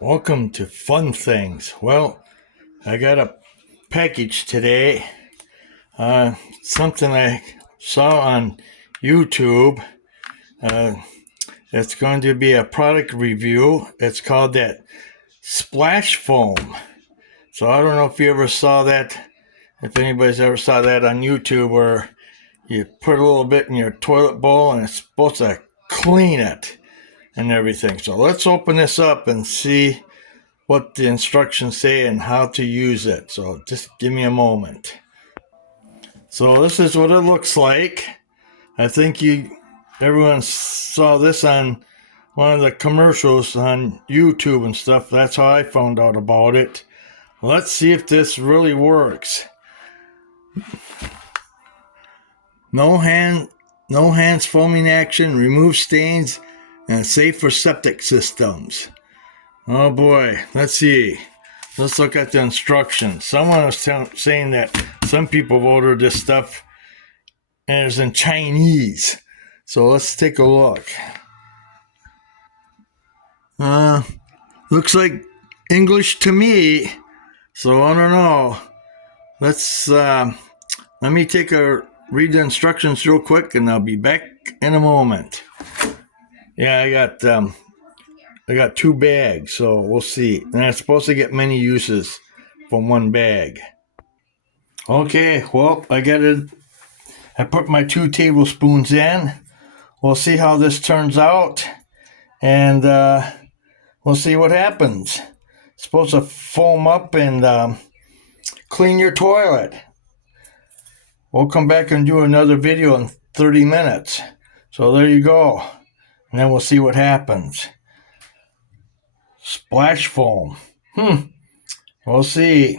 Welcome to Fun Things. Well, I got a package today. Something I saw on YouTube. Uh, it's going to be a product review. It's called that Splash Foam. So I don't know if you ever saw that, if anybody's ever saw that on YouTube where you put a little bit in your toilet bowl and it's supposed to clean it and everything. So let's open this up and see what the instructions say and how to use it. So just give me a moment. So this is what it looks like. I think everyone saw this on one of the commercials on YouTube and stuff. That's how I found out about it. Let's see if this really works. No hands foaming action, remove stains, and safe for septic systems. Oh boy, let's see. Let's look at the instructions. Someone was saying that some people have ordered this stuff and it's in Chinese. So let's take a look. Looks like English to me. So I don't know. Let me read the instructions real quick and I'll be back in a moment. Yeah, I got 2 bags, so we'll see. And I'm supposed to get many uses from 1 bag. Okay, well, I got it. I put my 2 tablespoons in. We'll see how this turns out, and we'll see what happens. It's supposed to foam up and clean your toilet. We'll come back and do another video in 30 minutes. So there you go. And then we'll see what happens. Splash foam. We'll see.